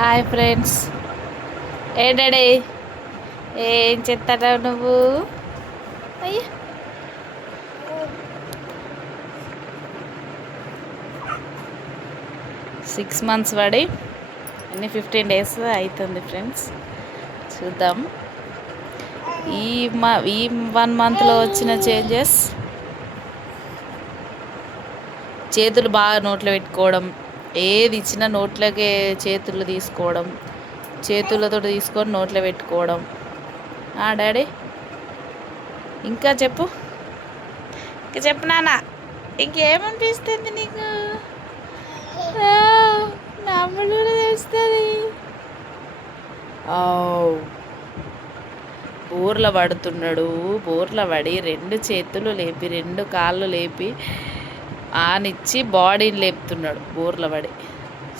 Hi friends. ఏ daddy ఏం చెప్తారా నువ్వు? అయ్యా 6 months పడి అన్ని 15 days అవుతుంది ఫ్రెండ్స్. చూద్దాం ఈ 1 monthలో వచ్చిన చేంజెస్. చేతులు బాగా నోట్లో పెట్టుకోవడం, ఏది ఇచ్చినా నోట్లోకి చేతులు తీసుకోవడం, చేతులతో తీసుకొని నోట్లో పెట్టుకోవడం. డాడీ ఇంకా చెప్పు, ఇంకా చెప్పు నాన్న, ఇంకేమనిపిస్తుంది నీకు? నమ్ముడు కూడా తెలుస్తుంది. బోర్ల పడుతున్నాడు. బోర్ల పడి 2 చేతులు లేపి 2 కాళ్ళు లేపి ఆనిచ్చి బాడీని లేపుతున్నాడు. బోర్ల పడి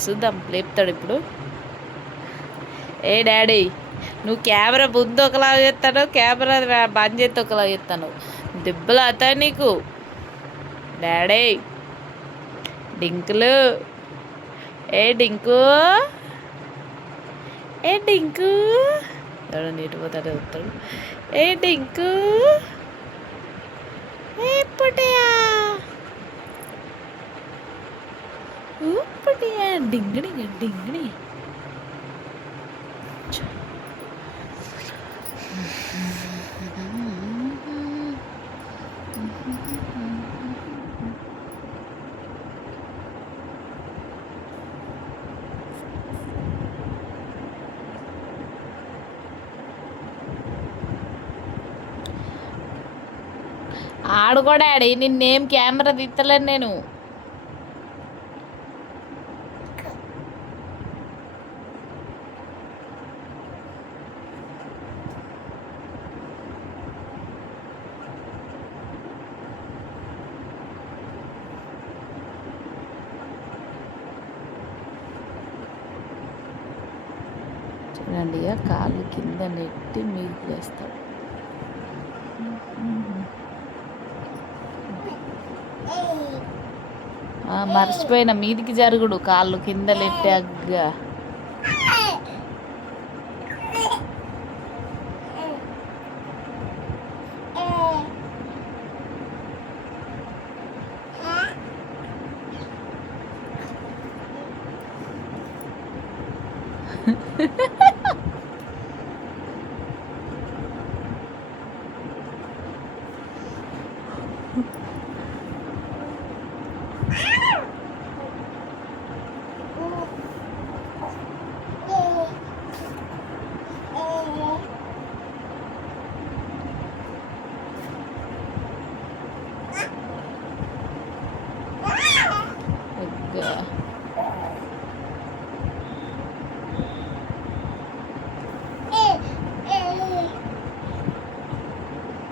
చూద్దాం లేపుతాడు ఇప్పుడు. ఏ డాడీ నువ్వు కెమెరా ముందు ఒకలాగా చేస్తాను, కెమెరా బంద్ చేస్తే ఒకలాగా చేస్తాను. దెబ్బలు అవుతాయి నీకు. డాడీ డింకులు, ఏ డింకు, ఏ డింకు, ఎవడో నీటి పోతాడే వస్తాడు. ఏ డింకు, ఏ పుట్టయా, పుట్టయా, డింగిడి డింగిడి. ఆడుకోడాడి, నిన్నేం కెమెరా తీస్తలేను నేను. చూడండి, కాళ్ళు కింద నెట్టి మీకు వేస్తాడు. మర్చిపోయిన, మీదికి జరుగుడు, కాళ్ళు కింద నెట్టాగా.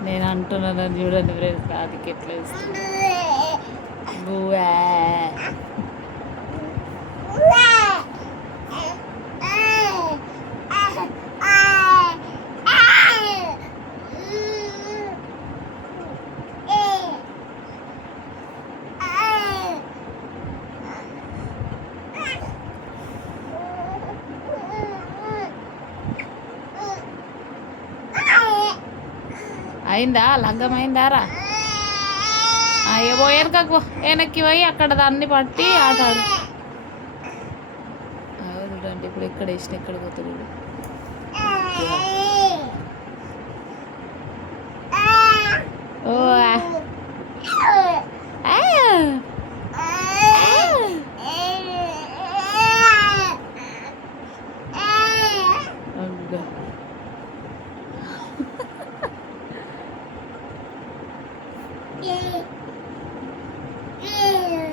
నేను అంటున్నాను చూడండి ఫ్రెండ్స్, నాదికి ఎట్లా ఇస్తుంది. అయిందా? లగ్గం అయిందారా? ఏవో వెనకకు, వెనక్కి పోయి అక్కడ దాన్ని పట్టి ఆటాడు. చూడండి ఇప్పుడు ఎక్కడ వేసిన ఎక్కడ పోతున్నాడు. ఓ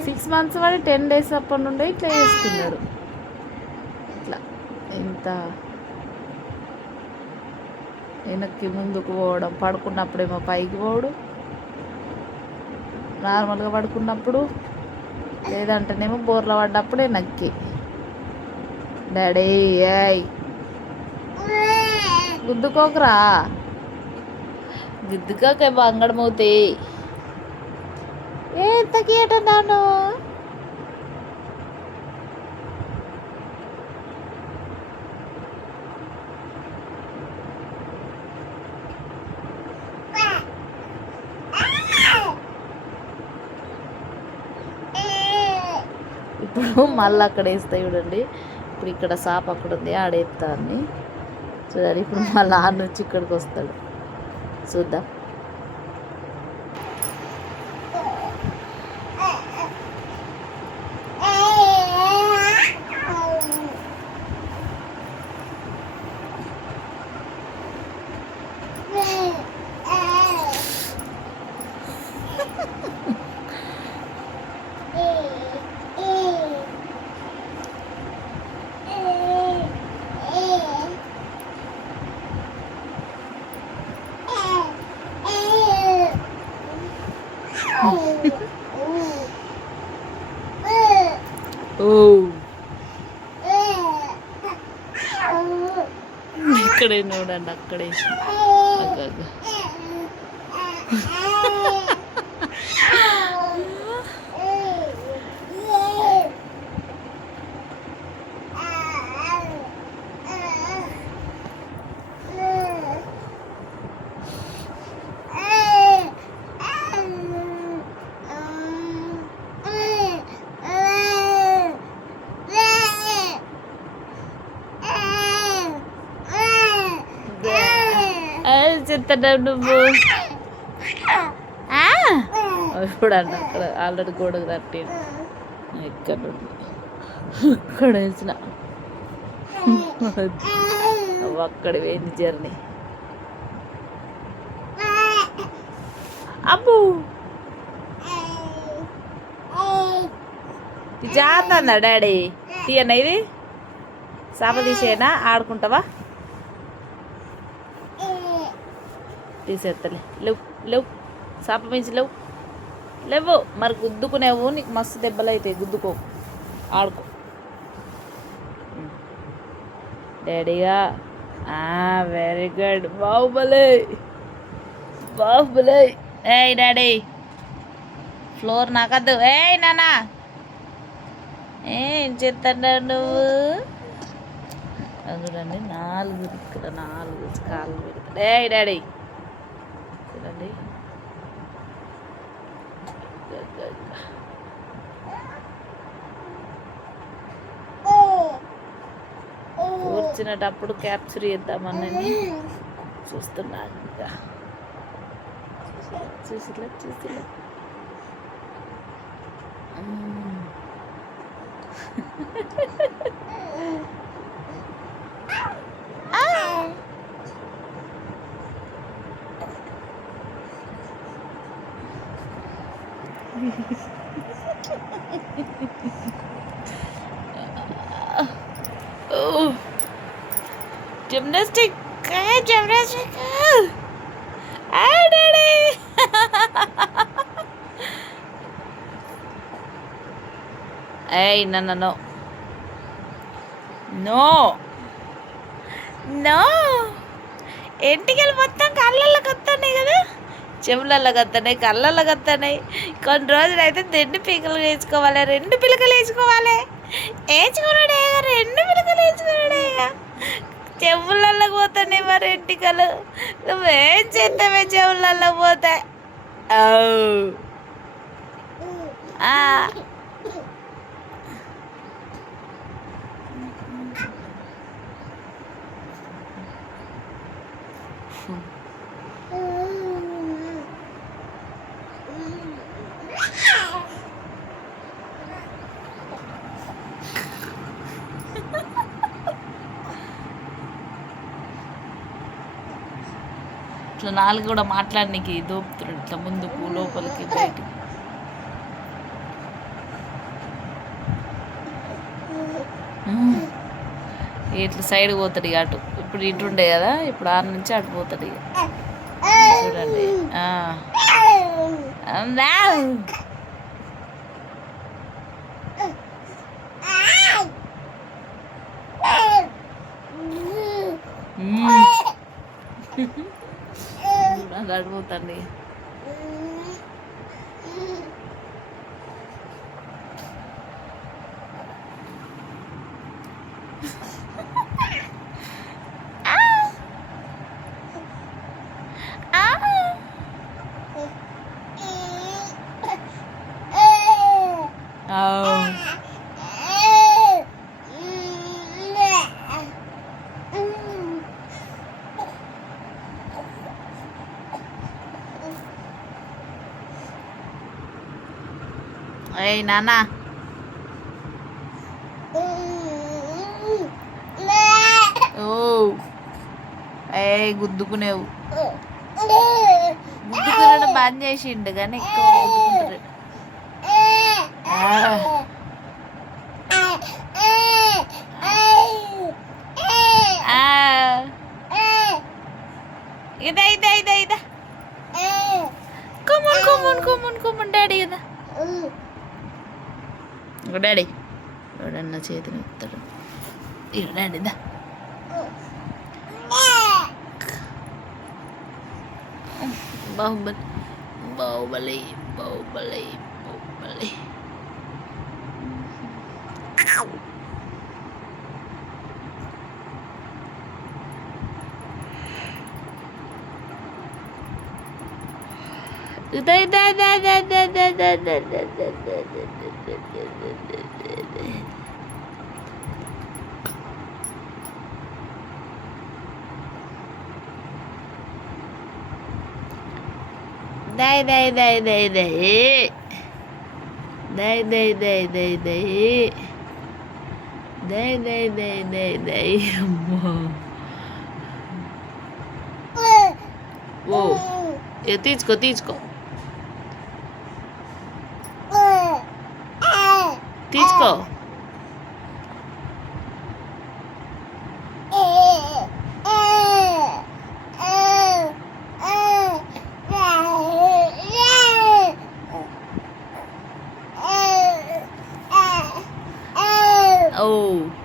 సిక్స్ మంత్స్ వాడి 10 days అప్పటి నుండి ఇట్లా చేస్తున్నాడు. ఇట్లా ఇంత వెనక్కి ముందుకు పోవడం, పడుకున్నప్పుడేమో పైకి పోవడం, నార్మల్గా పడుకున్నప్పుడు, లేదంటేనేమో బోర్ల పడ్డప్పుడే నక్కి. డాడీ ఏయ్ గుద్దుకోకరా, గుద్దుకోక బంగడమవుతాయి. ఎంత కీటన్నాను. ఇప్పుడు మళ్ళీ అక్కడ వేస్తా చూడండి. ఇప్పుడు ఇక్కడ సాప్ అక్కడ ఉంది, ఆడేస్తా అని చూడాలి. ఇప్పుడు మళ్ళీ ఆడ నుంచి ఇక్కడికి వస్తాడు, చూద్దాం. ఇక్కడే చూడండి, అక్కడే చెప్తాడు నువ్వు. ఇప్పుడు అన్న అక్కడ ఆల్రెడీ గోడకు తట్టాడు. ఇక్కడ ఇక్కడ వేసిన అక్కడ వేయింది జర్నీ. అబ్బు జారుతుందా డాడీ? తీయన్నా ఇది సాప తీసేనా, ఆడుకుంటావా? తీసేస్తలే, లేవు లేవు, సాప మించి లేవు లేవు. మరి గుద్దుకునేవు, నీకు మస్తు దెబ్బలు అవుతాయి, గుద్దుకో, ఆడుకో. డాడీగా వెరీ గుడ్, బాహుబలి బాహుబలి. ఏయ్ డాడీ ఫ్లోర్ నాకద్దు. ఏయ్ నానా ఏం చేస్తున్నావు నువ్వు? చూడండి 4 ఇక్కడ 4 కాళ్ళు పెడతాడు. ఏయ్ డాడీ చూడండి, కూర్చునేటప్పుడు క్యాప్చర్ చేద్దామని చూస్తున్నా. ఇంకా చూసిలా చూసిలా జిమ్నాస్టిక్ జిమ్నాస్టిక్. డాడీ ఏయ్ నన్ను నో నో నో. ఎంటికలు మొత్తం కళ్ళల్లోకి వస్తున్నాయి కదా, చెవులల్లో కత్తన్నాయి, కళ్ళల్లో కత్తన్నాయి. కొన్ని రోజులు అయితే 2 పీకలు వేసుకోవాలి, 2 పిలకలు వేసుకోవాలి. వేసుకున్నాడే 2 పిలకలు వేసుకున్నాడే. చెవులల్లో పోతున్నాయి మరి ఎంటికలు. నువ్వేం చేస్తావే చెవులల్లో పోతాయి. ఇట్లా 4 కూడా మాట్లాడడానికి దోపుతున్నాడు, ఇట్లా ముందుకు లోపలికి బయటికి. ఇట్లా సైడ్ పోతాడు ఇక అటు. ఇప్పుడు ఇటు ఉండే కదా, ఇప్పుడు 6 నుంచి అటు పోతాడు ఇక. చూడండి గడిపోతండి. ఏయ్ నాన్న ఓ ఏయ్ గుద్దుకునేవు గుద్దుకునడం బంద్ చేసిండు కానీ ఎక్కువ గుద్దుకుంటారు ఇదా ఇదా ఇదా ఇదా come on come on come on come on daddy కదా డాడీ ఎవడన్నా చేతిని ఇస్తాడు ఇక డాడీ దా బాహుబలి బాహుబలి బాహుబలి బాహుబలి ఇదా ఇదా ఇదా ఇదా ఇదా ఇదా ఇదా ఇదా Đây đây đây đây đây đây đây đây đây đây đây đây đây đây đây wow ये తీసుకో తీసుకో తీసుకో Oh.